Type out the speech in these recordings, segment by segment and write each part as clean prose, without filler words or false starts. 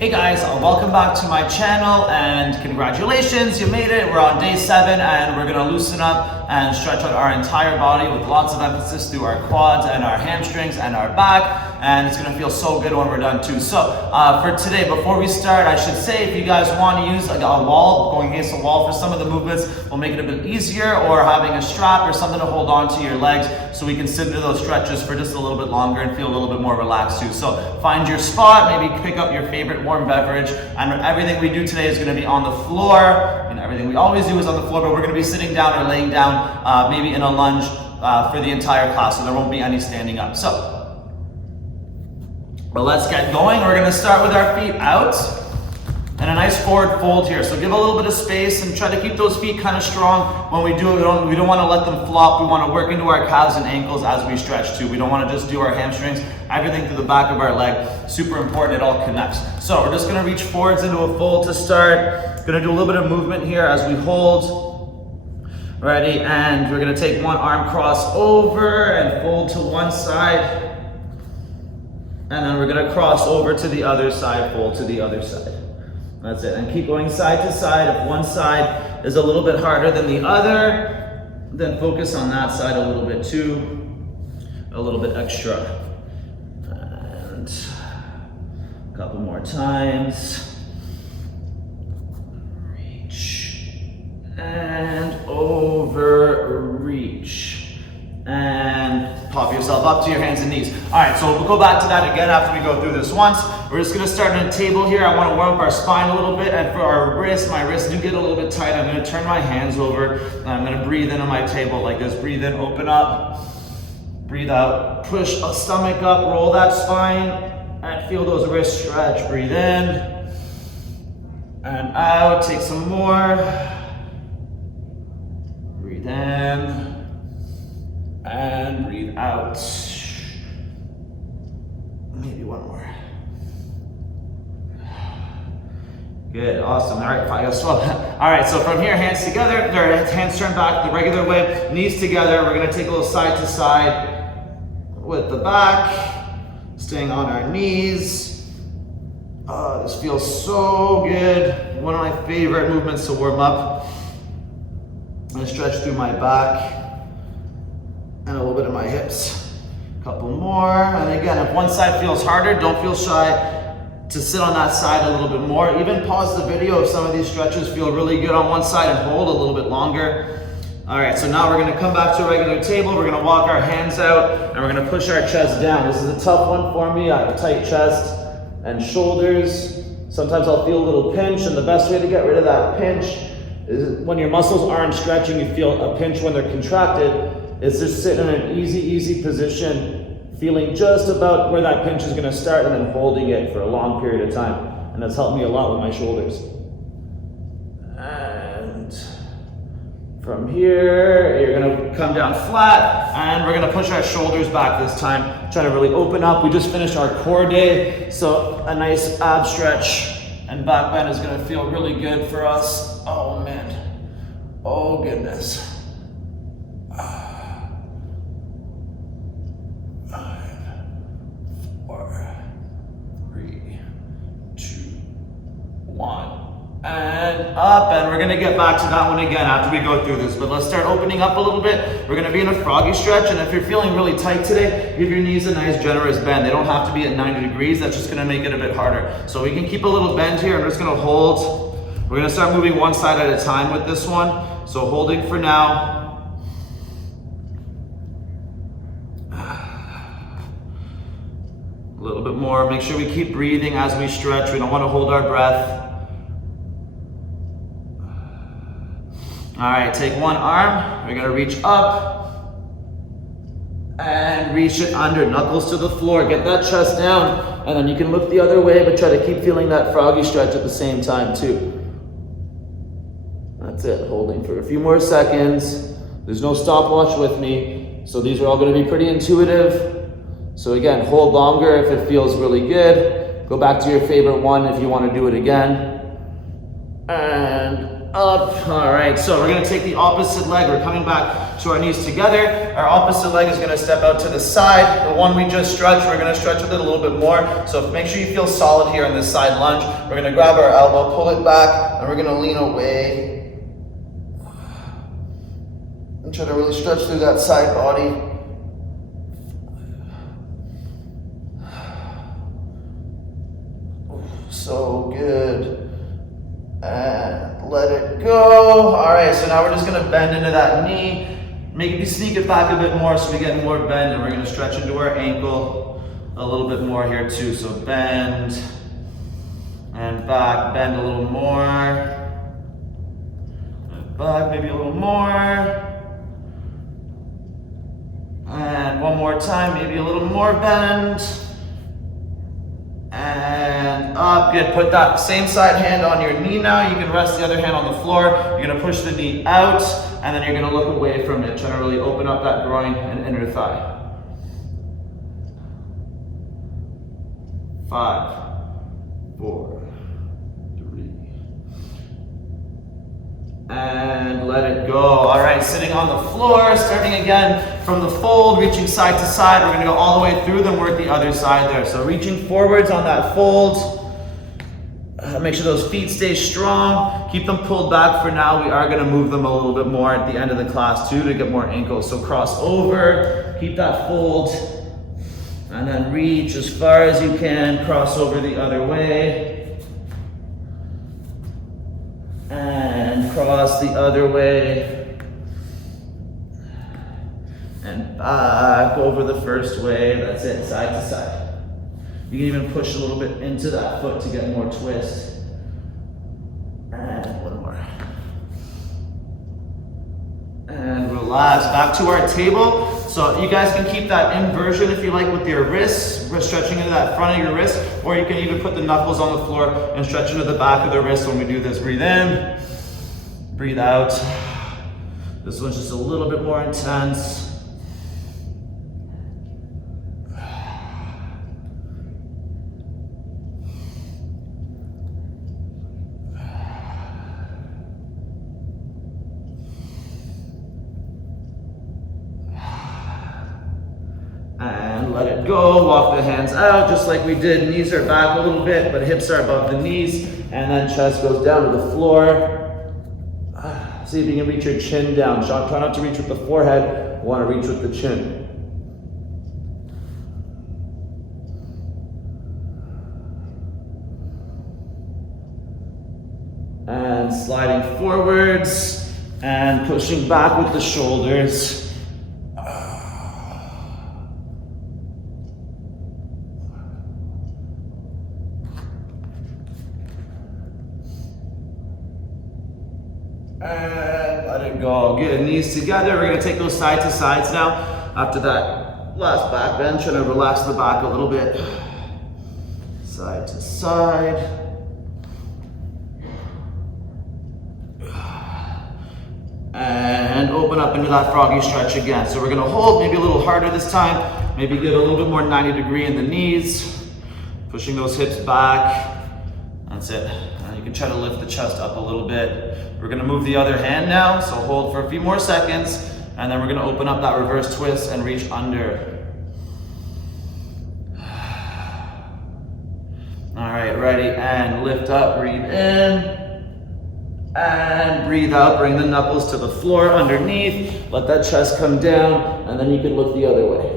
Hey guys, welcome back to my channel and congratulations, you made it. We're on day 7 and we're gonna loosen up and stretch out our entire body with lots of emphasis through our quads and our hamstrings and our back, and it's gonna feel so good when we're done too. So for today, before we start, I should say if you guys want to use a wall, going against a wall for some of the movements will make it a bit easier, or having a strap or something to hold on to your legs so we can sit into those stretches for just a little bit longer and feel a little bit more relaxed too. So find your spot, maybe pick up your favorite warm beverage, and everything we do today is going to be on the floor. And everything we always do is on the floor, but we're going to be sitting down or laying down, maybe in a lunge for the entire class, so there won't be any standing up. But let's get going. We're going to start with our feet out and a nice forward fold here. So give a little bit of space and try to keep those feet kind of strong. When we do it, we don't want to let them flop. We want to work into our calves and ankles as we stretch too. We don't want to just do our hamstrings, everything through the back of our leg. Super important, it all connects. So we're just going to reach forwards into a fold to start. Going to do a little bit of movement here as we hold. Ready, and we're going to take one arm cross over and fold to one side. And then we're going to cross over to the other side, fold to the other side. That's it. And keep going side to side. If one side is a little bit harder than the other, then focus on that side a little bit too. A little bit extra. And a couple more times. Reach. And over, reach. And pop yourself up to your hands and knees. All right, so we'll go back to that again after we go through this once. We're just gonna start in a table here. I wanna warm up our spine a little bit, and for our wrists, my wrists do get a little bit tight. I'm gonna turn my hands over, and I'm gonna breathe into my table like this. Breathe in, open up, breathe out, push a stomach up, roll that spine, and feel those wrists stretch. Breathe in, and out, take some more. Breathe in, and breathe out. Maybe one more. Good, awesome. All right, fine. All right, so from here, hands together, hands turned back the regular way, knees together. We're gonna take a little side to side with the back, staying on our knees. Oh, this feels so good. One of my favorite movements to warm up. I'm gonna stretch through my back and a little bit of my hips. A couple more, and again, if one side feels harder, don't feel shy to sit on that side a little bit more. Even pause the video if some of these stretches feel really good on one side and hold a little bit longer. All right, so now we're gonna come back to a regular table. We're gonna walk our hands out and we're gonna push our chest down. This is a tough one for me. I have a tight chest and shoulders. Sometimes I'll feel a little pinch, and the best way to get rid of that pinch is when your muscles aren't stretching, you feel a pinch when they're contracted. It's just sitting in an easy position, feeling just about where that pinch is gonna start and then holding it for a long period of time. And that's helped me a lot with my shoulders. And from here, you're gonna come down flat, and we're gonna push our shoulders back this time. Try to really open up. We just finished our core day, so a nice ab stretch and back bend is gonna feel really good for us. Oh man, oh goodness. 1, and up, and we're gonna get back to that one again after we go through this, but let's start opening up a little bit. We're gonna be in a froggy stretch, and if you're feeling really tight today, give your knees a nice generous bend. They don't have to be at 90 degrees, that's just gonna make it a bit harder. So we can keep a little bend here. I'm just gonna hold. We're gonna start moving one side at a time with this one. So holding for now. A little bit more. Make sure we keep breathing as we stretch. We don't wanna hold our breath. All right, take one arm, we're gonna reach up and reach it under, knuckles to the floor, get that chest down, and then you can look the other way, but try to keep feeling that froggy stretch at the same time too. That's it, holding for a few more seconds. There's no stopwatch with me, so these are all gonna be pretty intuitive. So again, hold longer if it feels really good. Go back to your favorite one if you wanna do it again. And up. All right, so we're gonna take the opposite leg. We're coming back to our knees together. Our opposite leg is gonna step out to the side. The one we just stretched, we're gonna stretch with it a little bit more. So make sure you feel solid here on this side lunge. We're gonna grab our elbow, pull it back, and we're gonna lean away. And try to really stretch through that side body. So good. And let it go. All right, so now we're just gonna bend into that knee. Maybe sneak it back a bit more so we get more bend, and we're gonna stretch into our ankle a little bit more here too. So bend and back, bend a little more. And back, maybe a little more. And one more time, maybe a little more bend. And up, good. Put that same side hand on your knee now. You can rest the other hand on the floor. You're gonna push the knee out, and then you're gonna look away from it, trying to really open up that groin and inner thigh. 5, 4, 3. And let it go. All right, sitting on the floor, starting again from the fold, reaching side to side. We're gonna go all the way through, then work the other side there. So reaching forwards on that fold. Make sure those feet stay strong. Keep them pulled back for now. We are gonna move them a little bit more at the end of the class too to get more ankles. So cross over, keep that fold, and then reach as far as you can, cross over the other way. And cross the other way. And back over the first way. That's it, side to side. You can even push a little bit into that foot to get more twist. And one more. And relax, back to our table. So you guys can keep that inversion if you like with your wrists, stretching into that front of your wrist, or you can even put the knuckles on the floor and stretch into the back of the wrist when we do this. Breathe in, breathe out. This one's just a little bit more intense. And let it go. Walk the hands out just like we did. Knees are back a little bit, but hips are above the knees. And then chest goes down to the floor. See if you can reach your chin down. Try not to reach with the forehead. Want to reach with the chin. And sliding forwards and pushing back with the shoulders. And let it go. Good, knees together. We're gonna take those side to sides now. After that last back bend, trying to relax the back a little bit. Side to side. And open up into that froggy stretch again. So we're gonna hold maybe a little harder this time. Maybe get a little bit more 90-degree in the knees. Pushing those hips back. That's it. And you can try to lift the chest up a little bit. We're gonna move the other hand now, so hold for a few more seconds, and then we're gonna open up that reverse twist and reach under. All right, ready, and lift up, breathe in, and breathe out, bring the knuckles to the floor underneath, let that chest come down, and then you can look the other way.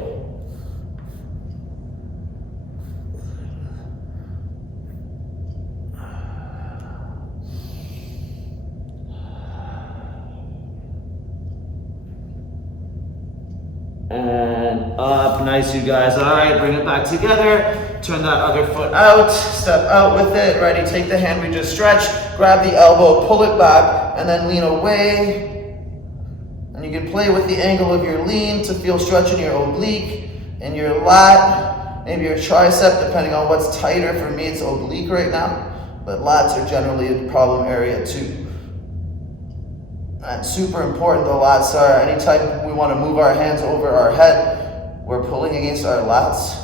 And up, nice you guys. All right, bring it back together. Turn that other foot out, step out with it. Ready, take the hand we just stretched, grab the elbow, pull it back, and then lean away. And you can play with the angle of your lean to feel stretch in your oblique, in your lat, maybe your tricep, depending on what's tighter. For me, it's oblique right now, but lats are generally a problem area too. And super important, the lats are. Anytime we want to move our hands over our head, we're pulling against our lats.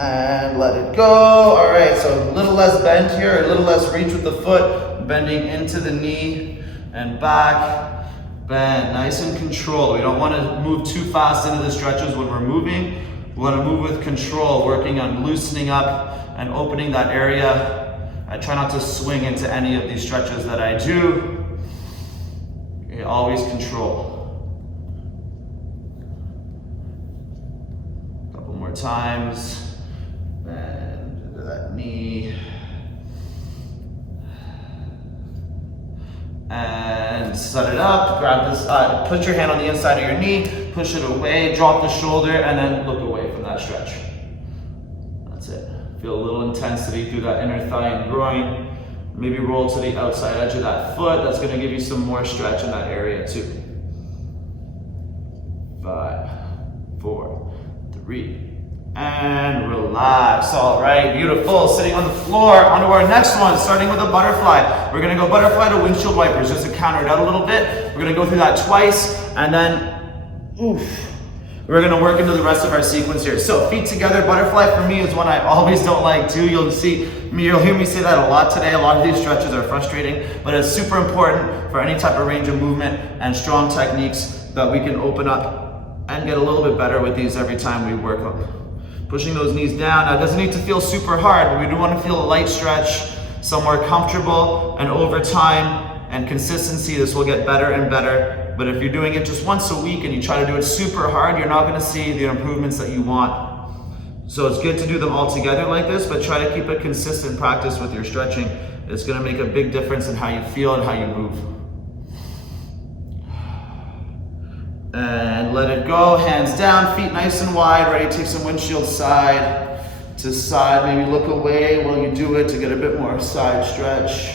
And let it go. All right, so a little less bend here, a little less reach with the foot, bending into the knee and back, bend, nice and controlled. We don't want to move too fast into the stretches when we're moving. We want to move with control, working on loosening up and opening that area. I try not to swing into any of these stretches that I do. Okay, always control. A couple more times. And into that knee. And set it up, grab this, put your hand on the inside of your knee, push it away, drop the shoulder, and then look away from that stretch. That's it. Feel a little intensity through that inner thigh and groin. Maybe roll to the outside edge of that foot. That's gonna give you some more stretch in that area too. 5, 4, 3, and relax. All right, beautiful. Sitting on the floor, on to our next one, starting with a butterfly. We're gonna go butterfly to windshield wipers, just to counter it out a little bit. We're gonna go through that twice, and then, we're gonna work into the rest of our sequence here. So feet together, butterfly for me is one I always don't like to. You'll hear me say that a lot today. A lot of these stretches are frustrating, but it's super important for any type of range of movement and strong techniques that we can open up and get a little bit better with these every time we work them. Pushing those knees down. Now, it doesn't need to feel super hard, but we do want to feel a light stretch, somewhere comfortable, and over time and consistency, this will get better and better. But if you're doing it just once a week and you try to do it super hard, you're not going to see the improvements that you want. So it's good to do them all together like this, but try to keep a consistent practice with your stretching. It's going to make a big difference in how you feel and how you move. And let it go, hands down, feet nice and wide, ready to take some windshield side to side. Maybe look away while you do it to get a bit more side stretch.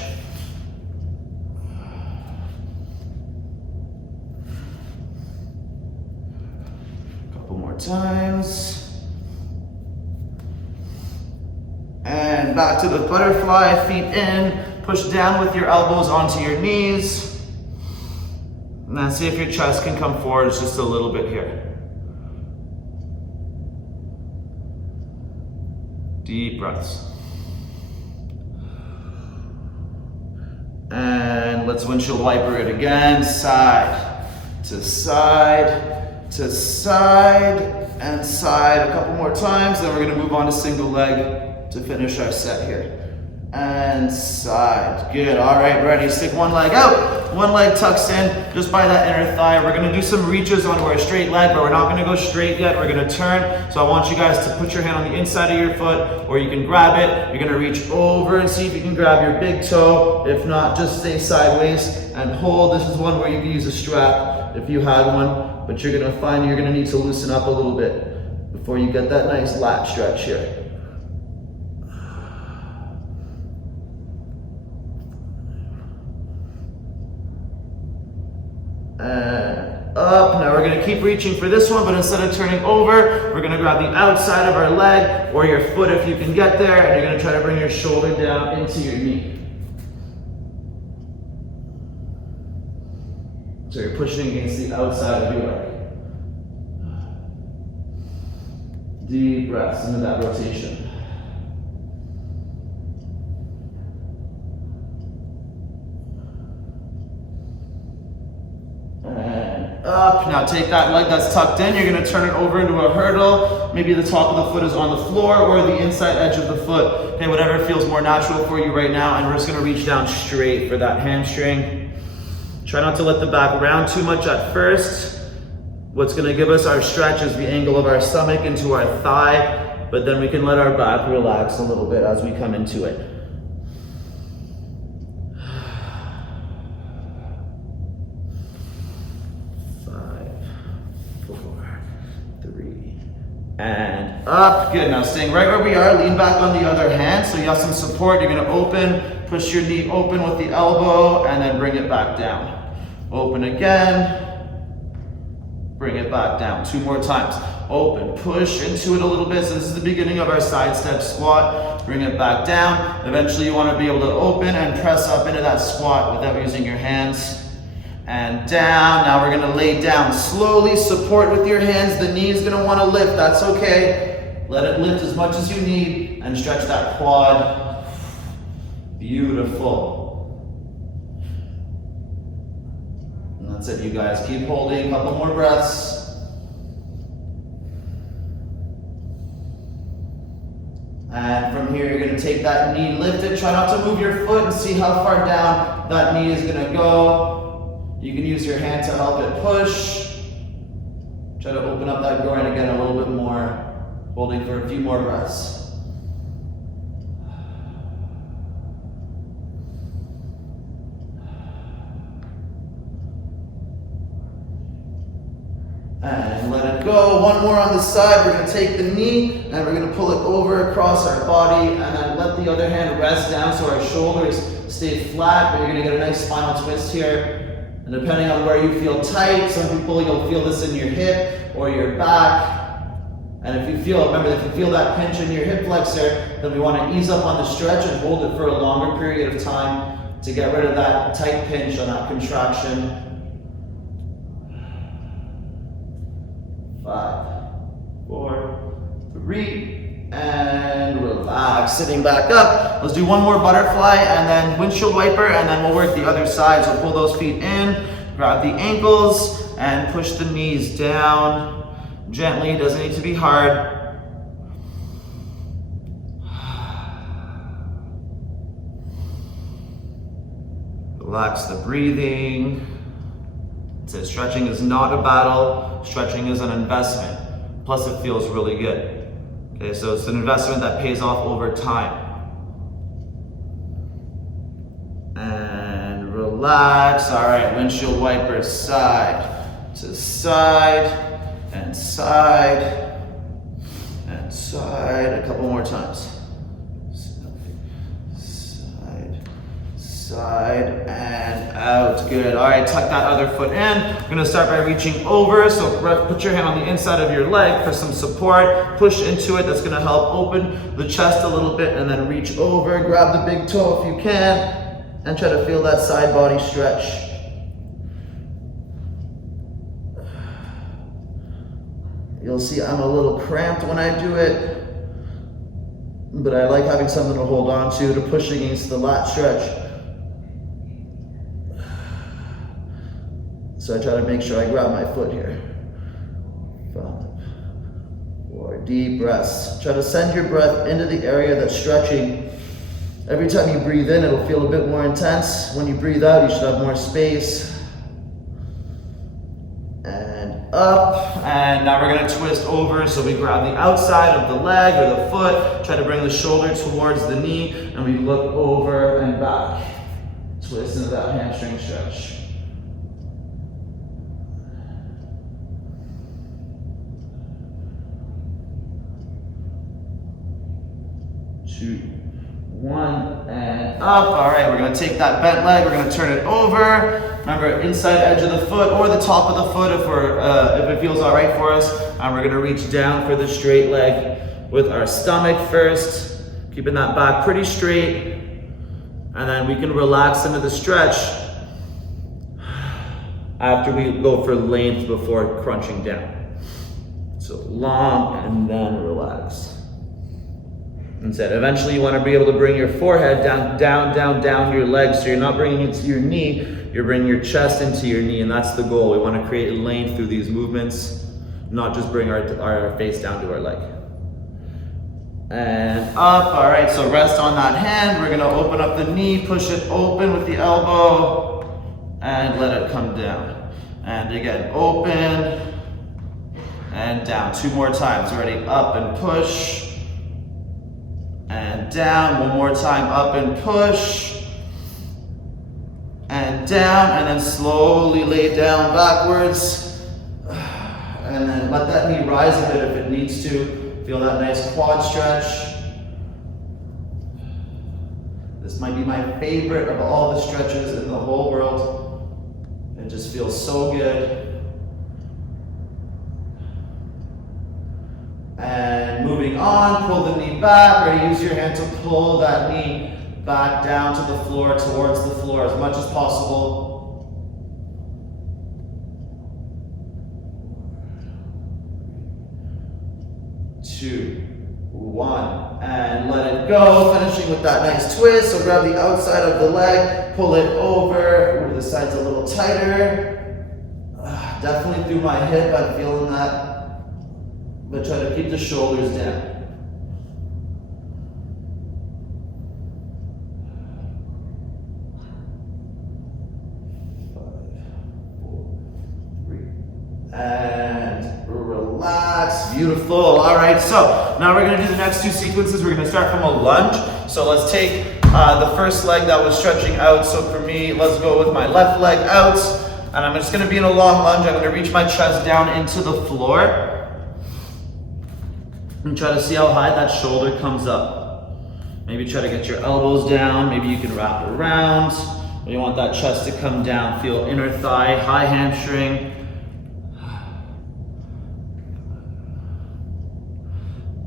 Couple more times. And back to the butterfly, feet in, push down with your elbows onto your knees. And then see if your chest can come forward just a little bit here. Deep breaths. And let's windshield wiper it again. Side to side to side and side. A couple more times, then we're going to move on to single leg to finish our set here. And side. Good. All right, ready. Stick one leg out. One leg tucks in just by that inner thigh. We're going to do some reaches onto our straight leg, but we're not going to go straight yet. We're going to turn. So I want you guys to put your hand on the inside of your foot, or you can grab it. You're going to reach over and see if you can grab your big toe. If not, just stay sideways and hold. This is one where you can use a strap if you had one, but you're going to find you're going to need to loosen up a little bit before you get that nice lat stretch here. And up. Now we're going to keep reaching for this one, but instead of turning over, we're going to grab the outside of our leg or your foot if you can get there, and you're going to try to bring your shoulder down into your knee. So you're pushing against the outside of your leg. Deep breaths into that rotation. Up. Now take that leg that's tucked in, you're going to turn it over into a hurdle. Maybe the top of the foot is on the floor or the inside edge of the foot. Okay, whatever feels more natural for you right now, and we're just going to reach down straight for that hamstring. Try not to let the back round too much at first. What's going to give us our stretch is the angle of our stomach into our thigh, but then we can let our back relax a little bit as we come into it. 5, 4, 3, and up. Good. Now staying right where we are, lean back on the other hand so you have some support. You're going to open, push your knee open with the elbow, and then bring it back down. Open again, bring it back down. 2 more times. Open, push into it a little bit. So this is the beginning of our side step squat. Bring it back down. Eventually you want to be able to open and press up into that squat without using your hands. And down. Now we're going to lay down slowly. Support with your hands. The knee is going to want to lift. That's okay. Let it lift as much as you need and stretch that quad. Beautiful. And that's it, you guys. Keep holding, a couple more breaths. And from here, you're going to take that knee, lift it, try not to move your foot and see how far down that knee is going to go. You can use your hand to help it push. Try to open up that groin again a little bit more, holding for a few more breaths. And let it go. One more on the side. We're going to take the knee and we're going to pull it over across our body and then let the other hand rest down so our shoulders stay flat, but you're going to get a nice spinal twist here. And depending on where you feel tight, some people you'll feel this in your hip or your back. And if you feel, remember, if you feel that pinch in your hip flexor, then we want to ease up on the stretch and hold it for a longer period of time to get rid of that tight pinch on that contraction. 5, 4, 3, and relax. Sitting back up. Let's do one more butterfly and then windshield wiper, and then we'll work the other side. So pull those feet in, grab the ankles, and push the knees down. Gently, doesn't need to be hard. Relax the breathing. So stretching is not a battle, stretching is an investment. Plus it feels really good. Okay, so it's an investment that pays off over time. And relax. All right, windshield wipers, side to side, and side, and side. A couple more times. Side and out. Good. All right, tuck that other foot in. We're gonna start by reaching over. So put your hand on the inside of your leg for some support. Push into it. That's gonna help open the chest a little bit, and then reach over. Grab the big toe if you can, and try to feel that side body stretch. You'll see I'm a little cramped when I do it, but I like having something to hold on to push against the lat stretch. So I try to make sure I grab my foot here. 5, 4, deep breaths. Try to send your breath into the area that's stretching. Every time you breathe in, it'll feel a bit more intense. When you breathe out, you should have more space. And up. And now we're gonna twist over. So we grab the outside of the leg or the foot. Try to bring the shoulder towards the knee, and we look over and back. Twist into that hamstring stretch. 2, 1, and up. All right, we're gonna take that bent leg, we're gonna turn it over. Remember, inside edge of the foot or the top of the foot if it feels all right for us. And we're gonna reach down for the straight leg with our stomach first, keeping that back pretty straight. And then we can relax into the stretch after we go for length before crunching down. So long and then relax. Instead, eventually you want to be able to bring your forehead down your legs, so you're not bringing it to your knee, you're bringing your chest into your knee, and that's the goal. We want to create length through these movements, not just bring our face down to our leg. And up. All right, so rest on that hand. We're going to open up the knee, push it open with the elbow, and let it come down. And again, open and down. 2 more times. Ready? Up and push. And down. 1 more time. Up and push. And down. And then slowly lay down backwards. And then let that knee rise a bit if it needs to. Feel that nice quad stretch. This might be my favorite of all the stretches in the whole world. It just feels so good. And moving on, pull the knee back, or use your hand to pull that knee back down to the floor, towards the floor as much as possible. 2, 1, and let it go, finishing with that nice twist. So grab the outside of the leg, pull it over, move the sides a little tighter. Definitely through my hip, I'm feeling that, but try to keep the shoulders down. 5, 4, 3, and relax. Beautiful. All right, so now we're going to do the next two sequences. We're going to start from a lunge. So let's take the first leg that was stretching out. So for me, let's go with my left leg out, and I'm just going to be in a long lunge. I'm going to reach my chest down into the floor and try to see how high that shoulder comes up. Maybe try to get your elbows down. Maybe you can wrap it around. You want that chest to come down. Feel inner thigh, high hamstring.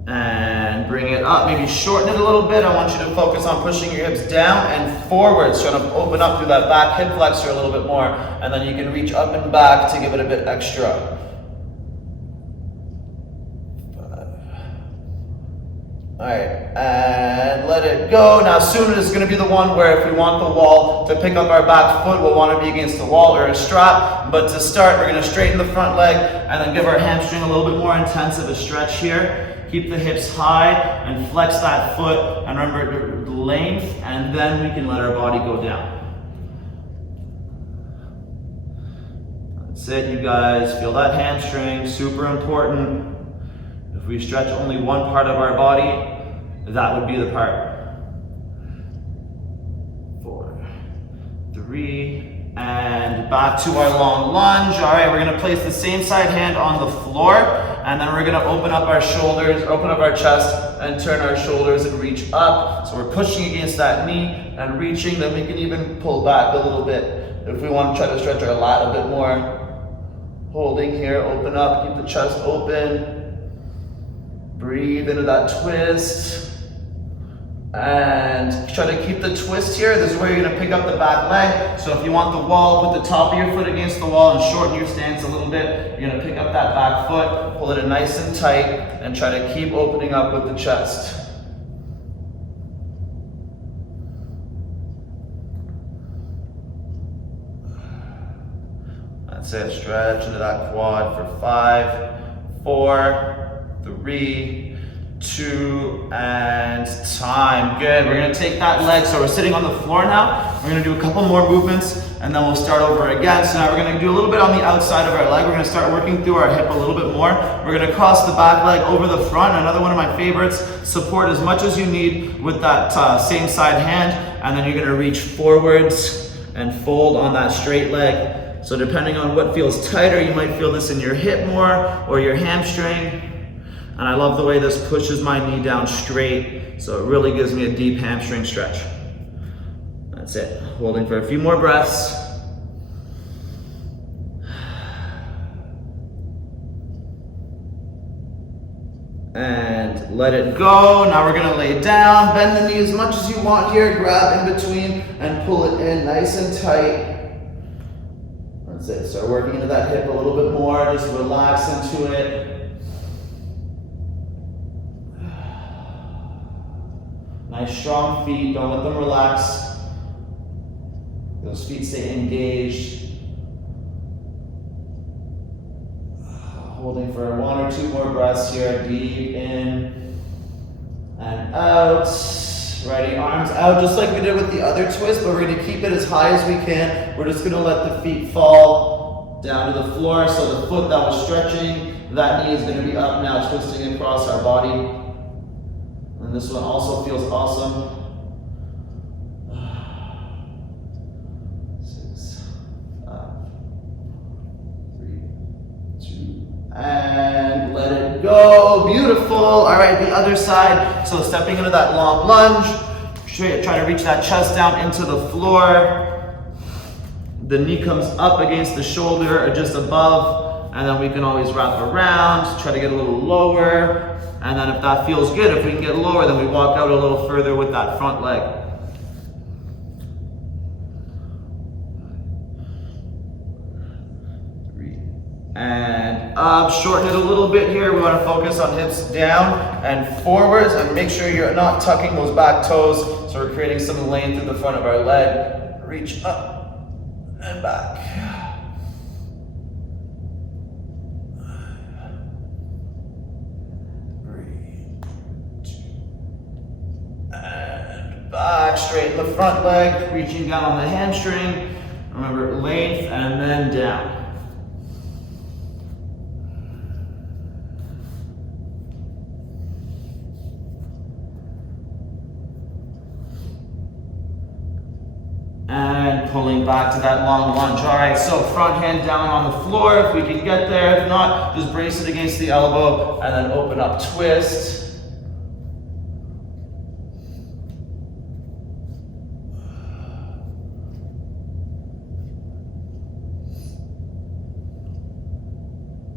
And bring it up, maybe shorten it a little bit. I want you to focus on pushing your hips down and forwards, trying to open up through that back hip flexor a little bit more, and then you can reach up and back to give it a bit extra. 5. All right, and let it go. Now soon is going to be the one where if we want the wall to pick up our back foot, we'll want to be against the wall or a strap. But to start, we're going to straighten the front leg and then give our hamstring a little bit more intense of a stretch here. Keep the hips high and flex that foot, and remember the length, and then we can let our body go down. That's it, you guys. Feel that hamstring, super important. If we stretch only one part of our body, that would be the part. 4, 3, and back to our long lunge. All right, we're gonna place the same side hand on the floor, and then we're gonna open up our shoulders, open up our chest, and turn our shoulders and reach up. So we're pushing against that knee and reaching, then we can even pull back a little bit if we want to try to stretch our lat a bit more. Holding here, open up, keep the chest open. Breathe into that twist. And try to keep the twist here. This is where you're going to pick up the back leg. So if you want the wall, put the top of your foot against the wall and shorten your stance a little bit. You're going to pick up that back foot, pull it in nice and tight, and try to keep opening up with the chest. That's it. Stretch into that quad for 5, 4, 3, 2, and time. Good. We're going to take that leg. So we're sitting on the floor now. We're going to do a couple more movements, and then we'll start over again. So now we're going to do a little bit on the outside of our leg. We're going to start working through our hip a little bit more. We're going to cross the back leg over the front. Another one of my favorites. Support as much as you need with that same side hand, and then you're going to reach forwards and fold on that straight leg. So depending on what feels tighter, you might feel this in your hip more or your hamstring. And I love the way this pushes my knee down straight, so it really gives me a deep hamstring stretch. That's it. Holding for a few more breaths. And let it go. Now we're gonna lay down, bend the knee as much as you want here, grab in between and pull it in nice and tight. That's it. Start working into that hip a little bit more, just relax into it. Nice strong feet, don't let them relax. Those feet stay engaged. Holding for 1 or 2 more breaths here, deep in and out. Ready, arms out, just like we did with the other twist, but we're gonna keep it as high as we can. We're just gonna let the feet fall down to the floor, so the foot that was stretching, that knee is gonna be up now, twisting across our body. And this one also feels awesome. 6, 5, 3, 2, and let it go. Beautiful. All right, the other side. So stepping into that long lunge, try to reach that chest down into the floor. The knee comes up against the shoulder or just above, and then we can always wrap around, try to get a little lower. And then if that feels good, if we can get lower, then we walk out a little further with that front leg. 3, and up. Shorten it a little bit here. We want to focus on hips down and forwards, and make sure you're not tucking those back toes, so we're creating some length through the front of our leg. Reach up and back. Back, straighten the front leg, reaching down on the hamstring. Remember, length and then down. And pulling back to that long lunge. All right, so front hand down on the floor if we can get there. If not, just brace it against the elbow and then open up, twist.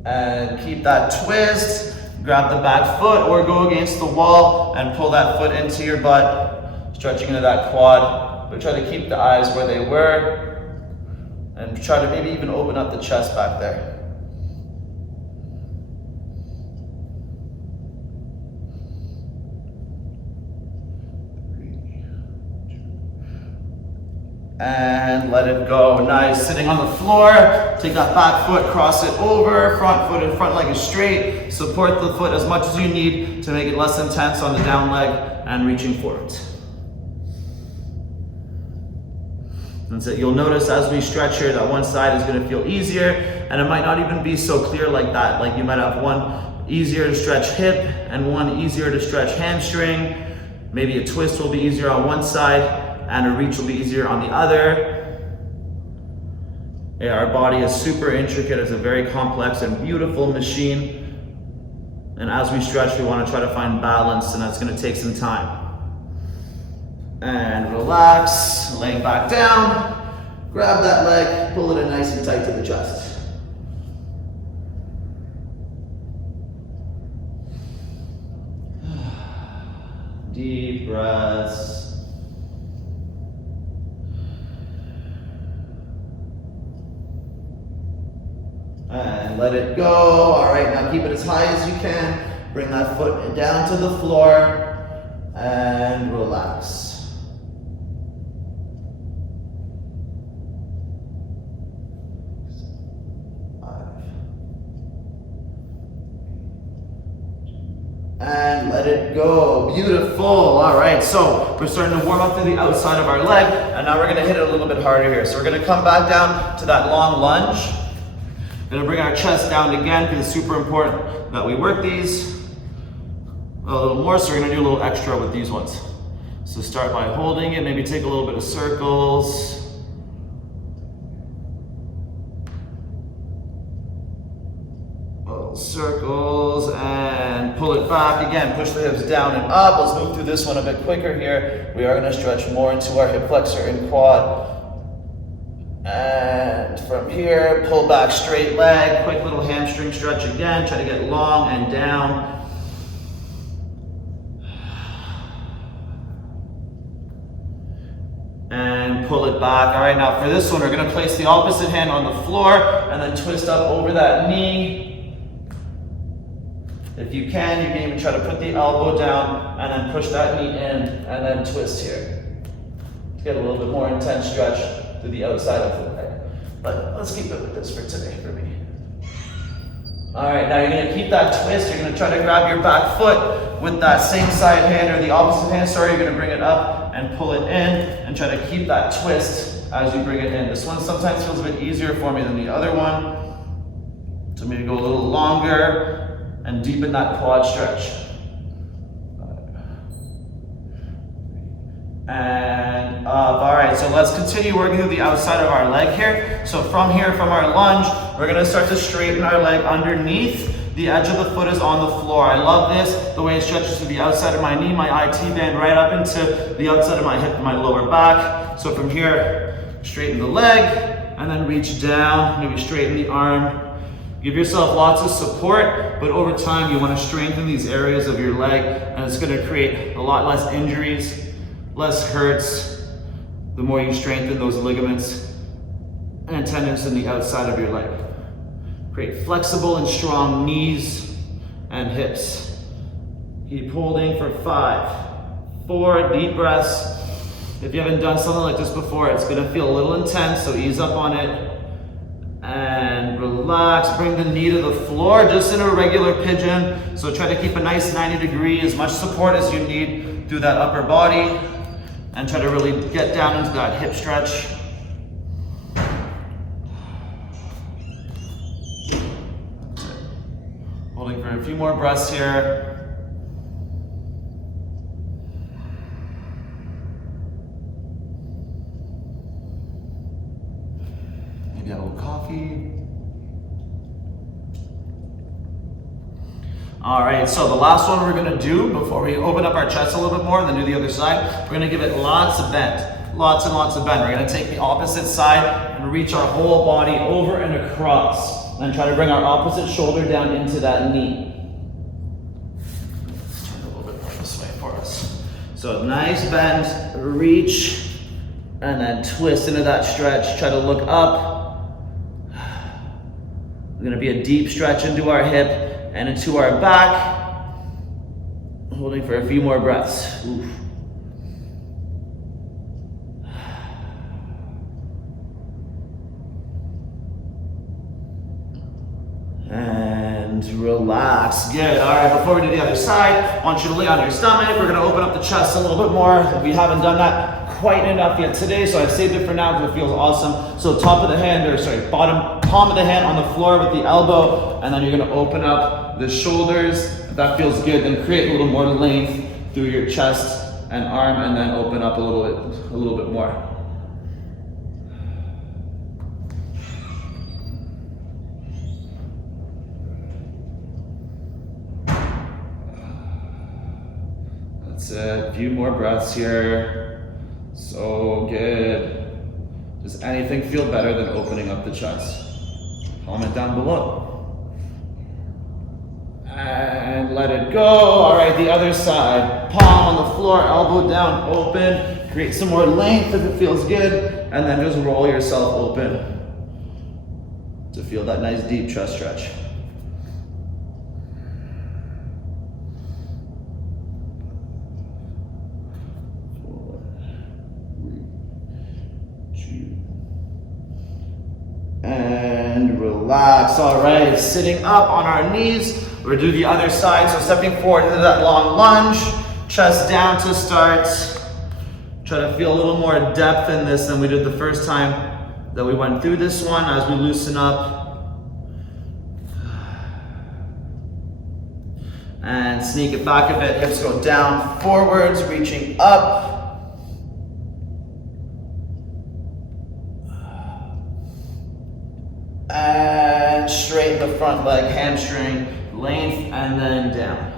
And keep that twist, grab the back foot or go against the wall and pull that foot into your butt, stretching into that quad, but try to keep the eyes where they were and try to maybe even open up the chest back there. And let it go. Nice. Sitting on the floor, take that back foot, cross it over, front foot and front leg is straight. Support the foot as much as you need to make it less intense on the down leg and reaching forward. That's it. You'll notice as we stretch here that one side is going to feel easier, and it might not even be so clear like that. Like you might have one easier to stretch hip and one easier to stretch hamstring. Maybe a twist will be easier on one side and a reach will be easier on the other. Yeah, our body is super intricate. It's a very complex and beautiful machine. And as we stretch, we want to try to find balance, and that's going to take some time. And relax, laying back down. Grab that leg, pull it in nice and tight to the chest. Deep breaths. And let it go. All right, now keep it as high as you can. Bring that foot down to the floor and relax. And let it go. Beautiful. All right, so we're starting to warm up to the outside of our leg, and now we're going to hit it a little bit harder here. So we're going to come back down to that long lunge. Gonna bring our chest down again because it's super important that we work these a little more, so we're gonna do a little extra with these ones. So start by holding it, maybe take a little bit of circles. Little circles and pull it back. Again, push the hips down and up. Let's move through this one a bit quicker here. We are gonna stretch more into our hip flexor and quad. And from here, pull back straight leg, quick little hamstring stretch again. Try to get long and down. And pull it back. All right, now for this one, we're gonna place the opposite hand on the floor and then twist up over that knee. If you can even try to put the elbow down and then push that knee in and then twist here. To get a little bit more intense stretch to the outside of the leg. But let's keep it with this for today, for me. All right, now you're gonna keep that twist. You're gonna try to grab your back foot with that same side hand or the opposite hand, sorry. You're gonna bring it up and pull it in and try to keep that twist as you bring it in. This one sometimes feels a bit easier for me than the other one. So maybe go a little longer and deepen that quad stretch. And up. All right, so let's continue working through the outside of our leg here. So from here, from our lunge, we're gonna start to straighten our leg underneath. The edge of the foot is on the floor. I love this, the way it stretches to the outside of my knee, my IT band right up into the outside of my hip and my lower back. So from here, straighten the leg and then reach down, maybe straighten the arm. Give yourself lots of support, but over time you wanna strengthen these areas of your leg, and it's gonna create a lot less injuries, less hurts, the more you strengthen those ligaments and tendons in the outside of your leg. Create flexible and strong knees and hips. Keep holding for 5, 4 deep breaths. If you haven't done something like this before, it's gonna feel a little intense, so ease up on it. And relax, bring the knee to the floor, just in a regular pigeon. So try to keep a nice 90 degree, as much support as you need through that upper body. And try to really get down into that hip stretch. Holding for a few more breaths here. Maybe have a little coffee. All right, so the last one we're gonna do before we open up our chest a little bit more and then do the other side, we're gonna give it lots of bend. Lots and lots of bend. We're gonna take the opposite side and reach our whole body over and across. And try to bring our opposite shoulder down into that knee. Let's turn a little bit more this way for us. So nice bend, reach, and then twist into that stretch. Try to look up. We're gonna be a deep stretch into our hip and into our back. Holding for a few more breaths. Oof. And relax. Good. All right, before we do the other side, I want you to lay on your stomach. We're gonna open up the chest a little bit more. We haven't done that quite enough yet today, so I've saved it for now because it feels awesome. So top of the hand, or sorry, bottom, palm of the hand on the floor with the elbow, and then you're gonna open up the shoulders. If that feels good, then create a little more length through your chest and arm, and then open up a little bit more. That's it. A few more breaths here. So good. Does anything feel better than opening up the chest? Comment down below. And let it go. All right, the other side. Palm on the floor, elbow down, open. Create some more length if it feels good. And then just roll yourself open to feel that nice deep chest stretch. And relax. All right, sitting up on our knees. We're gonna do the other side. So stepping forward into that long lunge, chest down to start. Try to feel a little more depth in this than we did the first time that we went through this one as we loosen up. And sneak it back a bit. Hips go down, forwards, reaching up. And straighten the front leg, hamstring, length, and then down.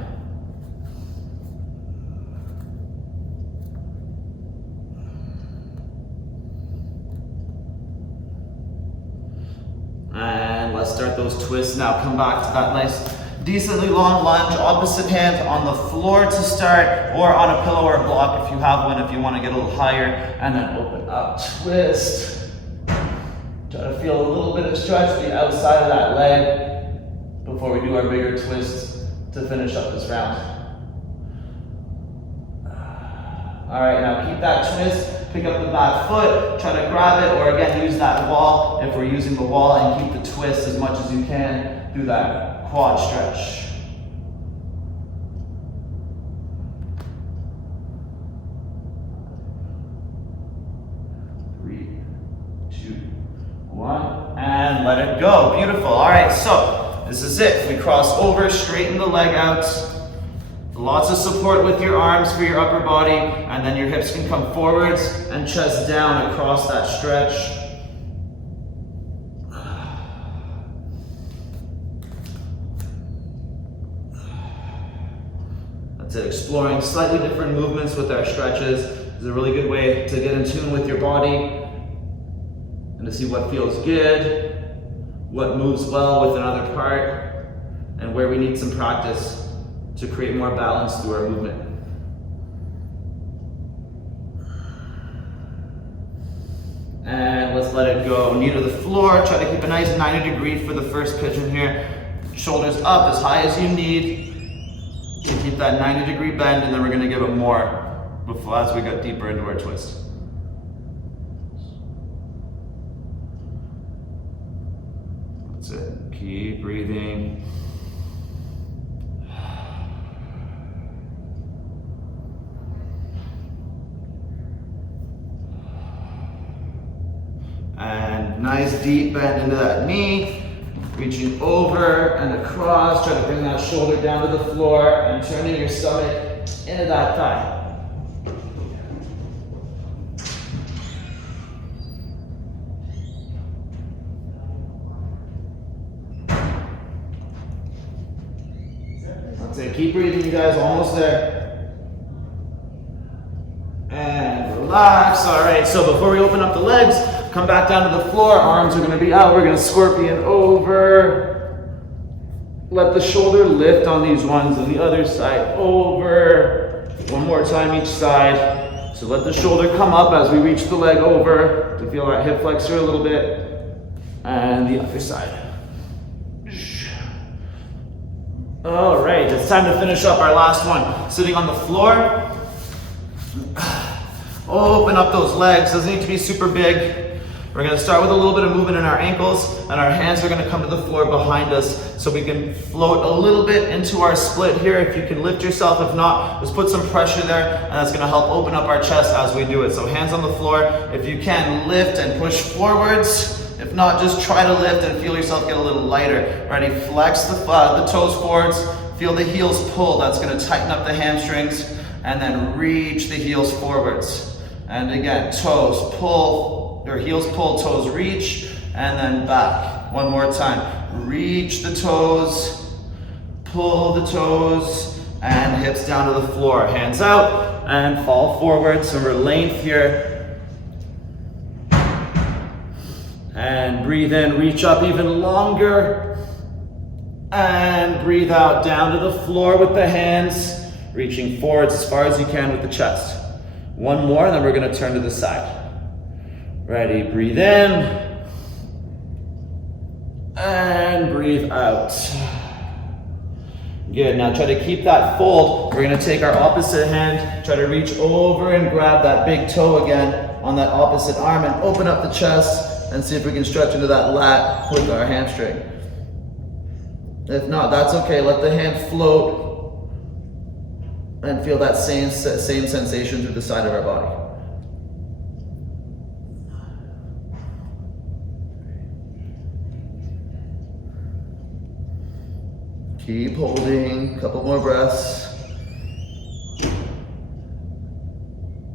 And let's start those twists now. Come back to that nice, decently long lunge. Opposite hand on the floor to start, or on a pillow or a block if you have one, if you want to get a little higher. And then open up, twist. Try to feel a little bit of stretch the outside of that leg before we do our bigger twist to finish up this round. All right, now keep that twist, pick up the back foot, try to grab it, or again, use that wall if we're using the wall, and keep the twist as much as you can through that quad stretch. One, and let it go. Beautiful. All right, so this is it. We cross over, straighten the leg out. Lots of support with your arms for your upper body, and then your hips can come forwards and chest down across that stretch. That's it. Exploring slightly different movements with our stretches is a really good way to get in tune with your body and to see what feels good, what moves well with another part, and where we need some practice to create more balance through our movement. And And let's let it go. Knee to the floor. Try to keep a nice 90 degree for the first pigeon here. Shoulders up as high as you need to keep that 90 degree bend, and then we're going to give it more before as we get deeper into our twist. That's it. Keep breathing. And nice deep bend into that knee, reaching over and across, try to bring that shoulder down to the floor and turning your stomach into that thigh. That's it, keep breathing you guys, almost there. And relax, all right, so before we open up the legs, come back down to the floor, arms are gonna be out, we're gonna scorpion over. Let the shoulder lift on these ones, on the other side, over. One more time each side. So let the shoulder come up as we reach the leg over to feel that hip flexor a little bit. And the other side. All right, it's time to finish up our last one. Sitting on the floor. Open up those legs, doesn't need to be super big. We're gonna start with a little bit of movement in our ankles, and our hands are gonna come to the floor behind us so we can float a little bit into our split here. If you can lift yourself, if not, just put some pressure there, and that's gonna help open up our chest as we do it. So hands on the floor. If you can, lift and push forwards. If not, just try to lift and feel yourself get a little lighter. Ready, flex the toes forwards, feel the heels pull. That's gonna tighten up the hamstrings, and then reach the heels forwards. And again, toes pull, or heels pull, toes reach, and then back. One more time. Reach the toes, pull the toes, and hips down to the floor. Hands out, and fall forward. So we're length here. And breathe in, reach up even longer. And breathe out, down to the floor with the hands, reaching forwards as far as you can with the chest. One more, and then we're gonna turn to the side. Ready, breathe in. And breathe out. Good, now try to keep that fold. We're gonna take our opposite hand, try to reach over and grab that big toe again on that opposite arm and open up the chest and see if we can stretch into that lat with our hamstring. If not, that's okay, let the hand float and feel that same sensation through the side of our body. Keep holding, a couple more breaths.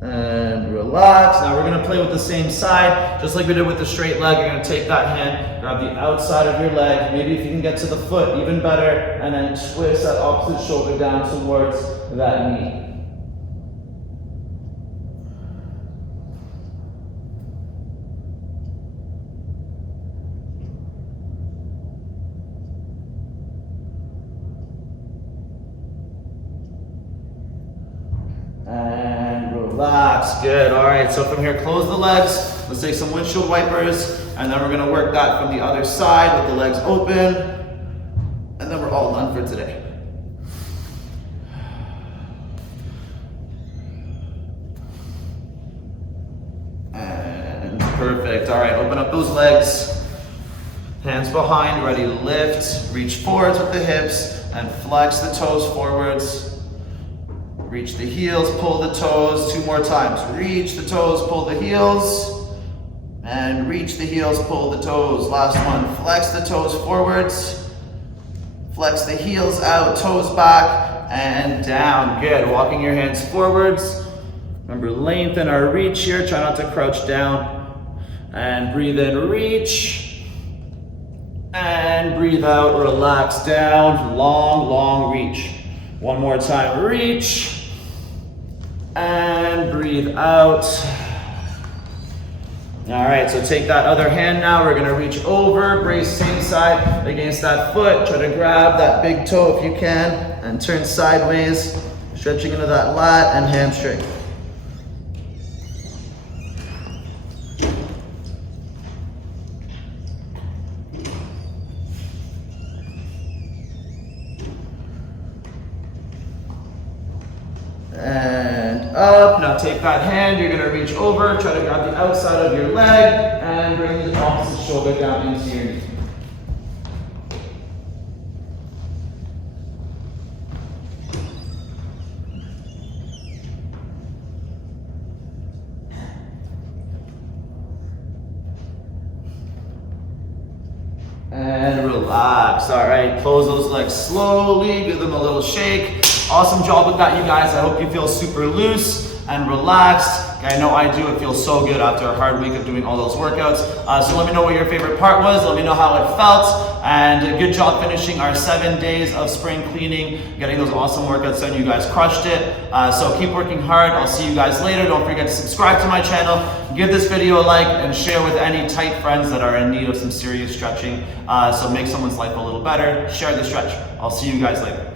And relax. Now we're gonna play with the same side, just like we did with the straight leg. You're gonna take that hand, grab the outside of your leg, maybe if you can get to the foot, even better, and then twist that opposite shoulder down towards that knee. Relax, good, all right, so from here, close the legs. Let's take some windshield wipers, and then we're gonna work that from the other side with the legs open, and then we're all done for today. And perfect, all right, open up those legs. Hands behind, ready to lift, reach forwards with the hips, and flex the toes forwards. Reach the heels, pull the toes, two more times. Reach the toes, pull the heels, and reach the heels, pull the toes. Last one, flex the toes forwards, flex the heels out, toes back, and down. Good, walking your hands forwards. Remember, lengthen our reach here, try not to crouch down. And breathe in, reach. And breathe out, relax down, long, long reach. One more time, reach. And breathe out. All right, so take that other hand now. We're gonna reach over, brace same side against that foot. Try to grab that big toe if you can and turn sideways, stretching into that lat and hamstring. take that hand, you're gonna reach over, try to grab the outside of your leg, and bring the opposite shoulder down into your knee. And relax. All right, close those legs slowly, give them a little shake. Awesome job with that, you guys. I hope you feel super loose and relaxed. I know I do. It feels so good after a hard week of doing all those workouts. So let me know what your favorite part was. Let me know how it felt. And good job finishing our 7 days of spring cleaning, getting those awesome workouts done. You guys crushed it. So keep working hard. I'll see you guys later. Don't forget to subscribe to my channel. Give this video a like and share with any tight friends that are in need of some serious stretching. So make someone's life a little better. Share the stretch. I'll see you guys later.